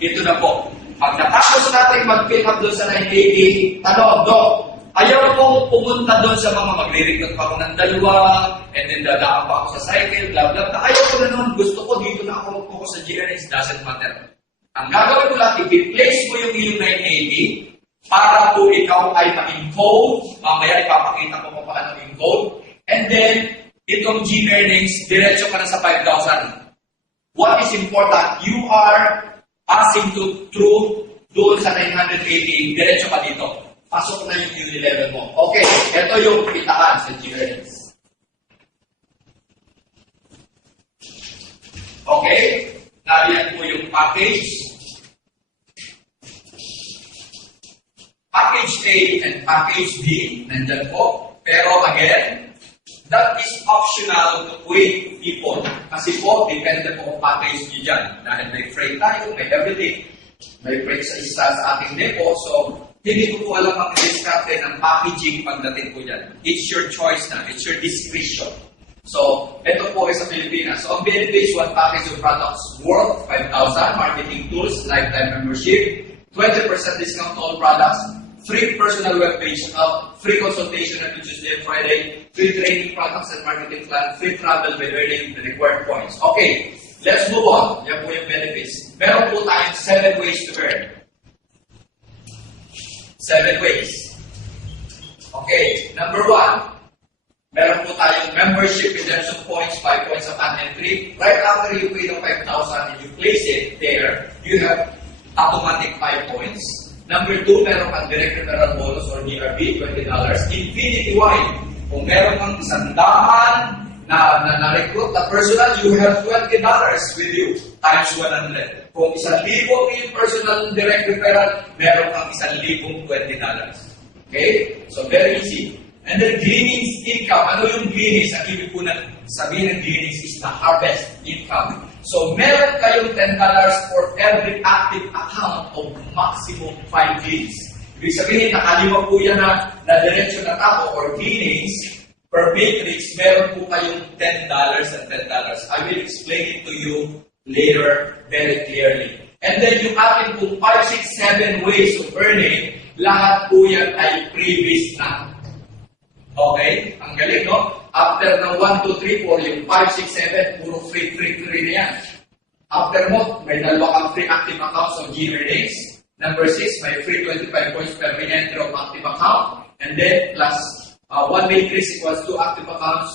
ito na po. Pag natapos natin mag-pick up doon sa 980, Dok, ayaw kong pumunta doon sa mga magre-recruit pa ako ng dalawa, and then dadaan pa ako sa cycle, blah, blah, blah. Ayaw ko na naman. Gusto ko dito na ako focus sa GRX, doesn't matter. Ang gagawin mo lang, i-place mo yung iyong 980 para po ikaw ay ma-encode. Mamaya ipapakita ko kung paano encode. And then, itong G-earnings, diretso ka na sa 5,000. What is important, you are passing through doon sa 980, diretso ka dito. Pasok na yung level mo. Okay, ito yung kitaan sa G-earnings. Okay, nariyan po yung package. Package A and package B, nandyan po. Pero again, that is optional to quit people. Kasi po, depende po kung package nyo dyan. Dahil may freight tayo, may everything. May freight sa isa sa ating depo. So, hindi ko po alam ang discard ng packaging pagdating po dyan. It's your choice na. It's your discretion. So, ito po ay sa Pilipinas. So, ang benefits, one package of products worth 5,000, marketing tools, lifetime membership, 20% discount on all products, free personal web page, free consultation every Tuesday and Friday, free training products and marketing plan, free travel by earning the required points. Okay, let's move on. Yan po yung benefits. Meron po tayong 7 ways to earn. 7 ways. Okay, number 1. Meron po tayong membership redemption points, 5 points upon entry. Right after you pay the 5,000 and you place it there, you have automatic 5 points. Number 2, meron kang direct referral bonus or DRB, $20. Infinity wide. Kung meron kang 100 na-recruit na personal, you have $20 with you, times 100. Kung 1,000 yung personal direct referral, meron kang 1,000 $20. Okay? So, very easy. And then, gleanings income. Ano yung gleanings? Ang ibig po na sabihin ng gleanings is the harvest income. So, meron kayong $10 for every active account of maximum 5 days. Ibig sabihin, nakalima po yan na diretso na tao or gleanings per matrix, meron po kayong $10 and $10. I will explain it to you later very clearly. And then, yung ating pong 5, 6, 7 ways of earning, lahat po yan ay previous na. Okay? Ang galing, no? After ng 1, 2, 3, 4, yung 5, 6, 7, puro free na yan. After mo, may dalawa kang free active accounts of G-earnings. Number 6, may free 25 points per re-entry of active account. And then, plus 1 matrix equals 2 active accounts.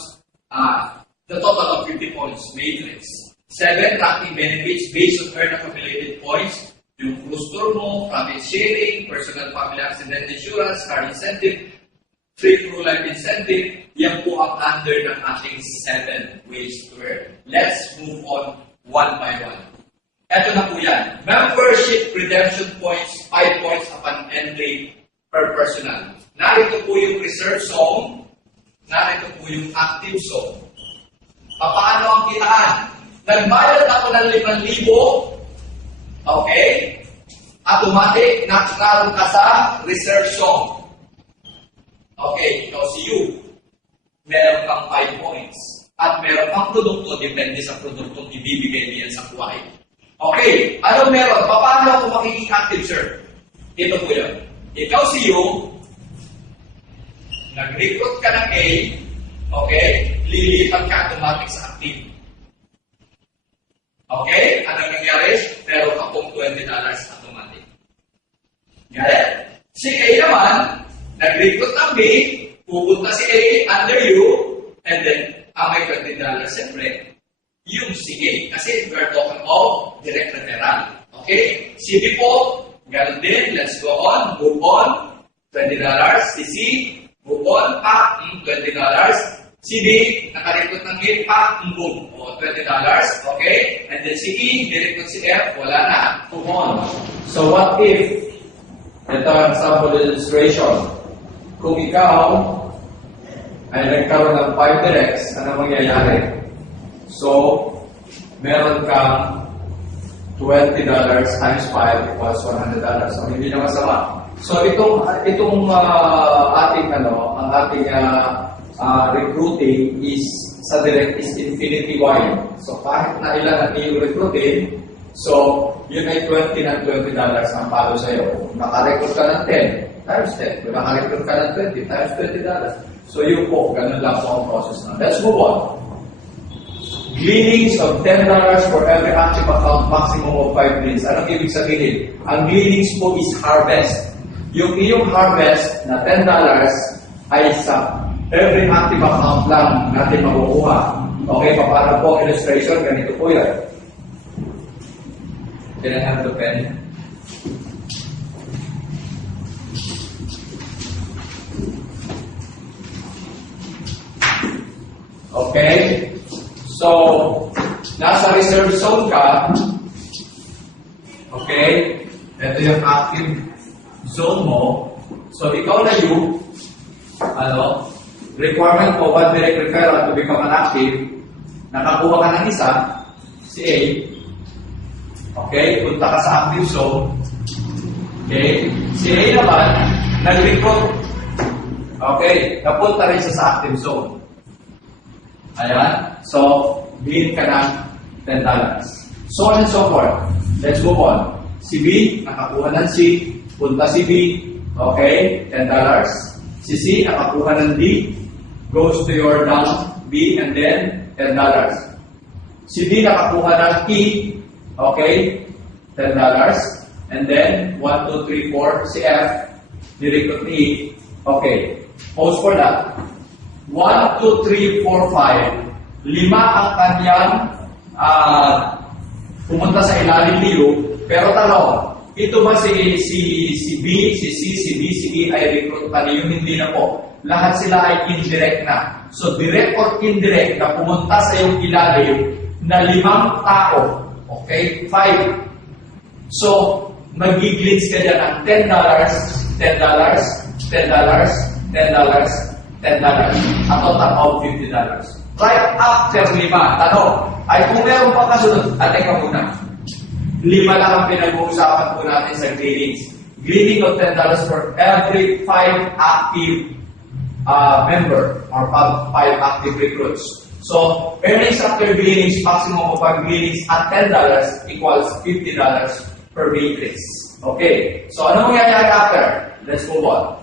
The total of 50 points matrix. 7, tracking benefits based on earned accumulated points. Yung cruise tour mo, profit sharing, personal family accident insurance, car incentive, free crew life incentive, yan po ang under ng ating 7 ways to earn. Let's move on one by one. Ito na po yan. Membership redemption points, 5 points upon entry per personal. Narito po yung reserve zone. Narito po yung active zone. Paano ang kitaan? Nagbayad ako ng 5,000. Okay? Automatic, naroon ka sa reserve zone. Okay, ikaw si you. Meron kang 5 points. At meron kang produkto, depende sa produktong ibibigay niyan sa kuwai. Okay, ano meron? Paano ako magiging active, sir? Ito po yun. Ikaw si you, nag-recruit ka ng A, okay, lilipat ka automatic sa active. Okay, anong nangyari? Meron ka pong $20 automatic. Got it? Si A naman, nag-recruit ng B, pupunta si A under you, and then, may $20, siyempre, yung si A. Kasi we're talking of direct referral. Okay? Si B po, ganun din, let's go on, move on, $20. Si C, move on, $20. Si D, naka-recruit ng A, boom, $20. Okay? And then si E, ni-recruit si F, wala na, move on. So what if, ito ang sample illustration. Kung ikaw ay nagkaroon ng 5 directs, ano mangyayari? So, meron kang $20 times 5 equals $100. So, hindi na masama. So, itong ating ang ating recruiting is sa direct is infinity wide. So, kahit na ilan ang iyong recruiting, So, yun ay 20 ng $20 ang palo sa'yo. Kung nakarecord ka ng 10 times 10. Kung nakarecord ka ng 20 times $20. So, yun po, ganun lang po ang process na. Let's move on. Gleanings of $10 for every active account, maximum of 5 gleans. Anong ibig sabihin? Ang gleanings po is harvest. Yung iyong harvest na $10 ay sa every active account lang natin makukuha. Okay, paano po illustration? Ganito po yan. Can I have the pen? Okay. So, nasa reserve zone ka. Okay. Ito yung active zone mo. So, ikaw na yung requirement po, one direct referral to become an active. Nakakuha ka ng isa, si A. Okay, punta ka sa active zone. Okay, si A naman, nag-recruit. Okay, napunta rin siya sa active zone. Ayan, so, glean ka ng $10. So on and so forth. Let's move on. Si B, nakakuha ng C, punta si B. Okay, $10. Si C, nakakuha ng D, goes to your down B and then $10. Si D nakakuha ng E, okay, $10. And then 1, 2, 3, 4, si F, nirecruit ni E, okay. Pause for that. 1, 2, 3, 4, 5. 5 ang kanyang pumunta sa ilalim ni U. Pero tanong, ito ba si B, si C, si D, si E ay recruit pa niyo? Hindi na po. Lahat sila ay indirect na. So, direct or indirect na pumunta sa iyong ilalim na 5 tao. Okay? 5. So, mag-gleans ka dyan ng $10, $10, $10, $10, $10, a total of $50. Right after 5, tanong, ay kung meron pa kasunod, teka muna. 5 lang ang pinag-uusapan po natin sa gleanings. Gleaning of $10 for every 5 active member or 5 active recruits. So, earnings after gleanings, maximum of 5 gleanings at $10 equals $50 per matrix. Okay. So, ano mangyayari after? Let's move on.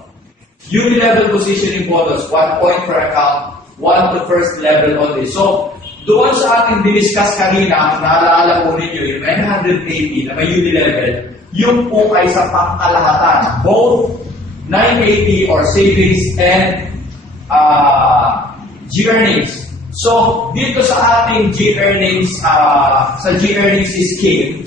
Uni-level positioning bonus, 1 point per account, 1 to first level only. So, doon sa ating diniscuss kanina, naalala po ninyo, yung 980 na may uni-level, yung po ay sa pangkalahatan. Both 980 or savings and G-earnings. So, dito sa ating G-earnings, sa G-earnings scheme,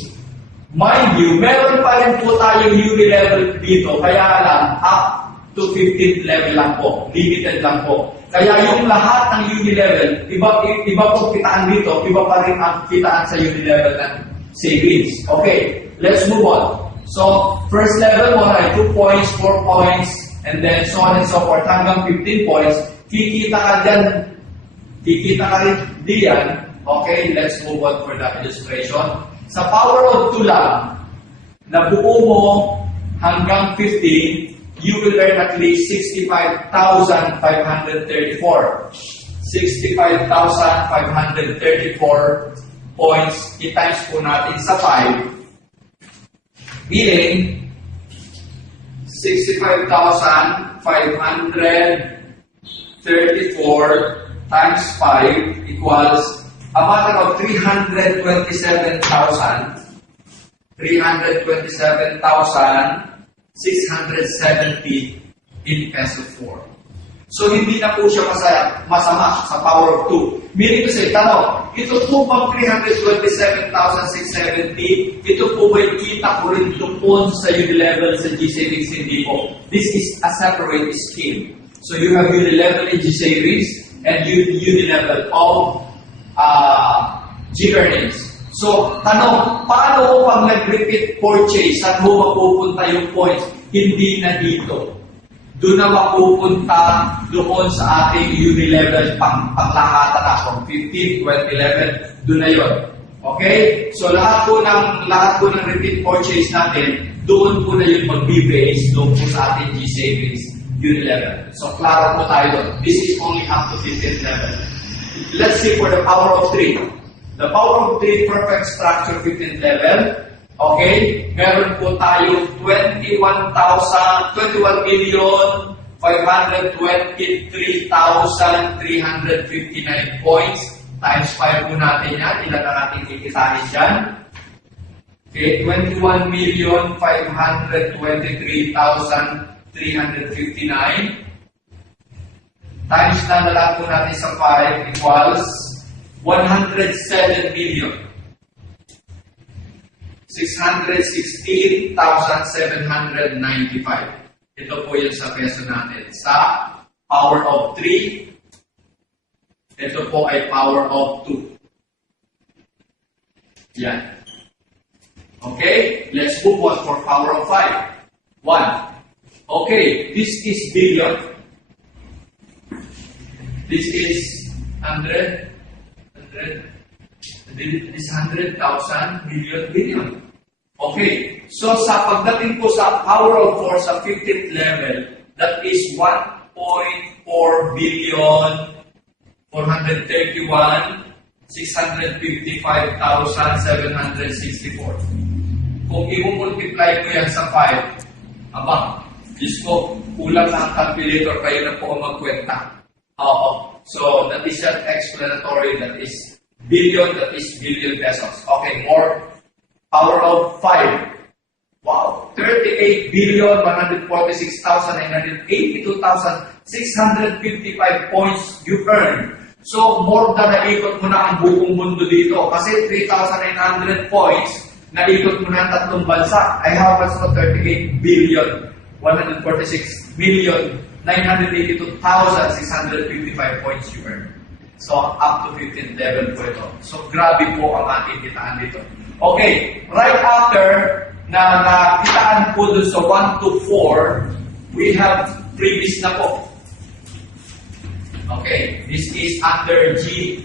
mind you, meron pa rin po tayong uni-level dito, kaya lang, up to 15th level lang po, limited lang po. Kaya yung lahat ng uni-level, iba po kitaan dito, iba pa rin ang kitaan sa uni-level ng savings. Okay, let's move on. So, first level mo ay 2 points, 4 points, and then so on and so forth, hanggang 15 points, kikita ka rin diyan. Okay, let's move on for the illustration. Sa power of 2 lang, nabuo mo hanggang 15, you will earn at least 65,534. 65,534 points, i-times po natin sa 5, meaning 65,534 times 5 equals a matter of 327,670 in peso form. So, hindi na po siya masama sa power of 2. Meaning to say, tanong, ito po bang 327,670, ito po ba'y kita ko rin doon sa uni-level sa G-Savings? Hindi po. This is a separate scheme. So, you have uni-level in G-Savings and uni-level of G-Earnings. So, tanong, paano ko pag nag-repeat purchase, saan mo mapupunta yung points? Hindi na dito. Doon na mapupunta doon sa ating uni-level panglahatan na from 15, 20, 11, doon na yun. Okay? So, lahat po ng repeat purchase natin, doon po na yung mag-base doon po sa ating G-Savings uni-level. So, klaro po tayo doon. This is only up to 15th level. Let's see for the power of 3. The power of 3 perfect structure 15th level. Okay? Meron po tayo 21,523,359 points. Times 5 po natin yan. Ilan ang ating kikisahin dyan? Okay, 21,523,359 times na lang po natin sa 5 equals 107,616,795. Ito po yung sa peso natin. Sa power of 3, ito po ay power of 2. Yan. Okay, let's move on for power of 5. 1. Okay, this is billion. This is 100. This 100,000 million billion. Okay, so sa pagdating po sa power of 4 sa 15th level, that is 1.4 billion 431,655,764. Kung i-multiply ko yan sa 5, aba, Diyos ko, kulang na ang calculator, kayo na po ang magkwenta. Oo. So, that is an explanatory, that is billion pesos. Okay, more. Power of 5. Wow. 38,146,982,655 points you earn. So, more than naikot mo na ang buong mundo dito. Kasi 3,900 points, naikot mo na ang tatlong bansa. I have also 38,146,982,655 points you earn. So, up to 15th level po ito. So, grabe po ang ating kitaan dito. Okay, right after na nakitaan po dun sa 1 to 4, we have previous na po. Okay, this is under G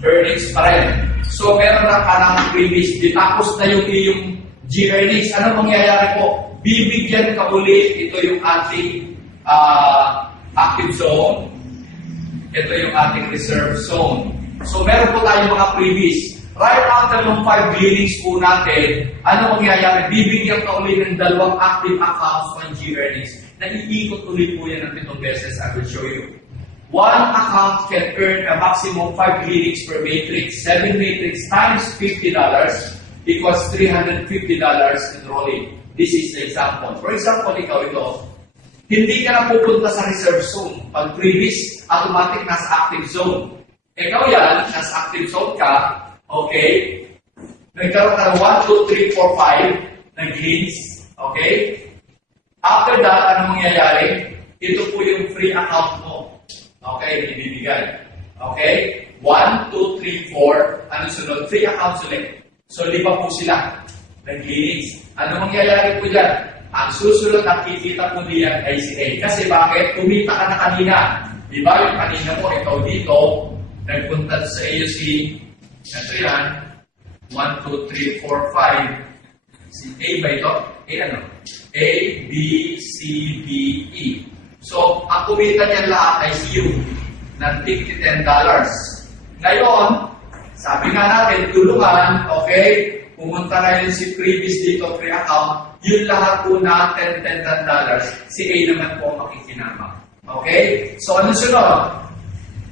earnings pa rin. So, meron na ka ng previous, ditapos na yung iyong G earnings. Ano mangyayari po? Bibigyan ka ulit, ito yung ating active zone. Ito yung ating reserve zone. So, meron po tayong mga previous. Right after ng 5 gleanings po natin, ano mangyayari? Bibigyan ka ulit ng dalawang active accounts ng G earnings. Naiikot ulit po yan ng 7 beses. I will show you. One account can earn a maximum 5 gleanings per matrix. 7 matrix times $50 equals $350 enrolling. This is the example. For example, ikaw ito, hindi ka na pupunta sa reserve zone. Pag previous, automatic nasa active zone. Ikaw yan, nasa active zone ka, okay? Nagkaroon ka ng 1, 2, 3, 4, 5 na gleans, okay? After that, ano mangyayari? Ito po yung free account mo. Okay, ibibigay. Okay? 1, 2, 3, 4. Ano sunod? Free accounts ulit. So, 5 po sila. Naglinis. Ano mangyayari po dyan? Ang susunod na kikita po diyan ay si A. Kasi bakit? Kumita ka na kanina. Diba? Yung kanina mo, ikaw dito, nagpunta sa iyo si, ito yan, 1, 2, 3, 4, 5. Si A ba ito? A ano? A, B, C, D, E. So, ang kumita niyan lahat ay si U ng $10. Ngayon, sabi nga natin, tulungan, okay, pumunta na yun si previous dito, free account, yun lahat po na $10, si A naman po makikinama. Okay? So, ano sunod?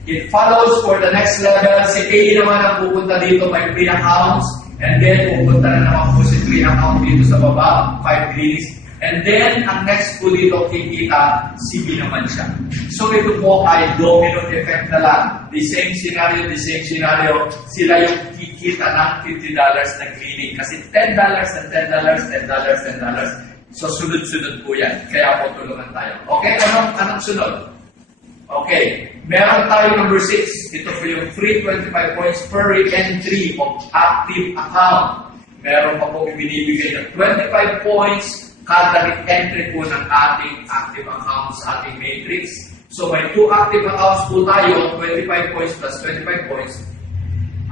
It follows for the next level, si A naman ang pupunta dito, may free accounts, and then pupunta na naman po si free account dito sa baba, 5 greens. And then, ang next po dito, kikita, si B naman siya. So, ito po ay domino effect na lang. The same scenario, sila yung kikita ng $50 na cleaning. Kasi $10 and $10, $10, $10. So, sunod-sunod po yan. Kaya po tulungan tayo. Okay, anong sunod? Okay, meron tayo number 6. Ito po yung free 25 points per entry of active account. Meron pa po binibigay ng 25 points kada entry po ng ating active account sa ating matrix. So, may 2 active accounts po tayo, 25 points plus 25 points,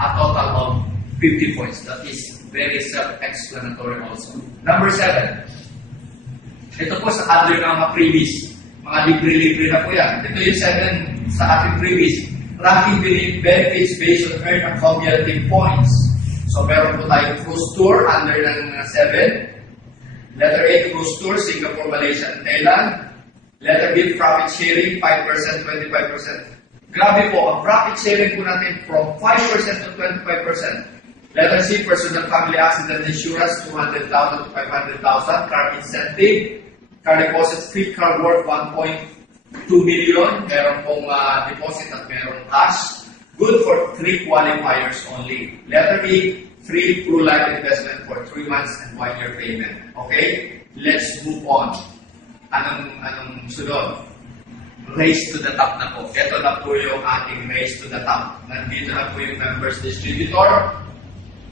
a total of 50 points. That is very self-explanatory also. Number 7. Ito po sa under ng mga previous. Mga libre-libre na po yan. Ito yung 7 sa ating previous. tracking benefits based on earned accumulative points. So meron po tayong cruise tour under ng 7. Letter A, cruise tour, Singapore, Malaysia, and Thailand. Letter B, profit sharing, 5%, 25%. Grabe po, ang profit sharing po natin from 5% to 25%. Letter C, personal family accident insurance, 200,000 to 500,000. Car incentive, car deposit fee, car worth 1.2 million. Meron pong deposit at meron cash. Good for 3 qualifiers only. Letter E, free true life investment for 3 months and 1 year payment. Okay? Let's move on. Anong sunod? Race to the top na po. Ito na po yung ating race to the top. Nandito na po yung members distributor.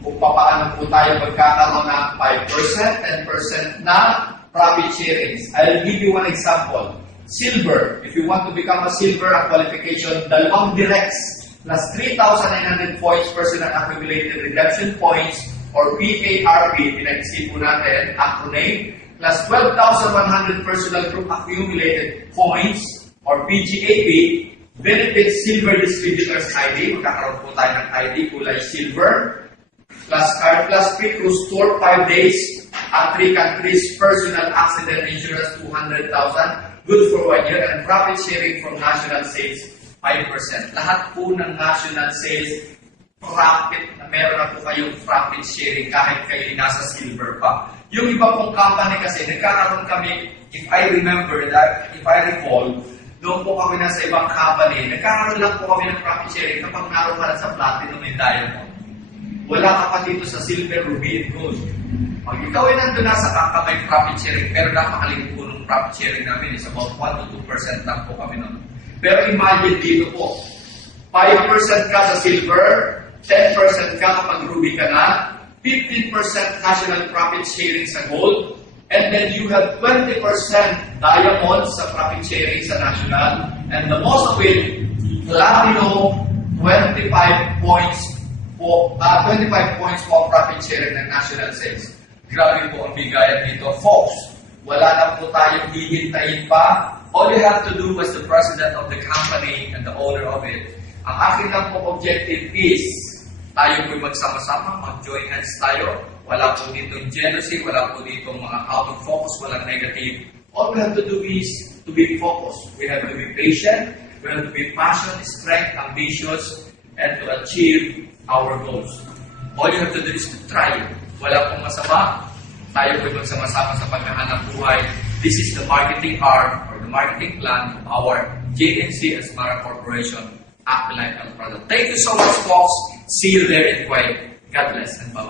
Kung paano po tayo magkakaroon ng 5%, 10% na profit sharings. I'll give you one example. Silver. If you want to become a silver, ang qualification, dalawang directs plus 3,900 points personal accumulated redemption points or PARP, pinag-isip po natin, acronym, plus 12,100 personal group accumulated points or PGAP, benefits silver distributors ID, magkakaroon po tayo ng ID kulay silver, plus card plus free cruise tour 5 days at 3 countries, personal accident insurance 200,000, good for 1 year, and profit sharing from national sales 5%. Lahat po ng national sales profit na meron na po kayong profit sharing kahit kayo nasa silver pa. Yung iba pong company kasi, nagkakaroon kami, if I recall, doon po kami nasa ibang company, nagkakaroon lang po kami ng profit sharing kapag naroon ka na sa platinum and diamond. Wala ka pa dito sa silver, ruby, and gold. Pag ikaw ay nandun na sa kakamay profit sharing, pero napakaling po ng profit sharing namin is about 1 to 2% lang po kami nun. Pero imagine dito po, 5% ka sa silver, 10% ka kapag ruby ka na, 15% national profit sharing sa gold, and then you have 20% diamond sa profit sharing sa national, and the most of it, platinum, 25 points po profit sharing ng national sales. Grabe po ang bigayan dito, folks. Wala na po tayong hihintayin pa. All you have to do as the president of the company and the owner of it, ang aking lang po objective is tayo po'y magsama-sama, mag-join hands tayo. Wala po ditong jealousy, wala po ditong mga out of focus, walang negative. All we have to do is to be focused. We have to be patient, we have to be passionate, strength, ambitious, and to achieve our goals. All you have to do is to try. Wala pong masama. Tayo po'y magsama-sama sa paghahanap buhay. This is the marketing arm or the marketing plan of our JNC Asmara Corporation, Happy Life and Product. Thank you so much, folks. See you there in Kuwait. God bless and bye.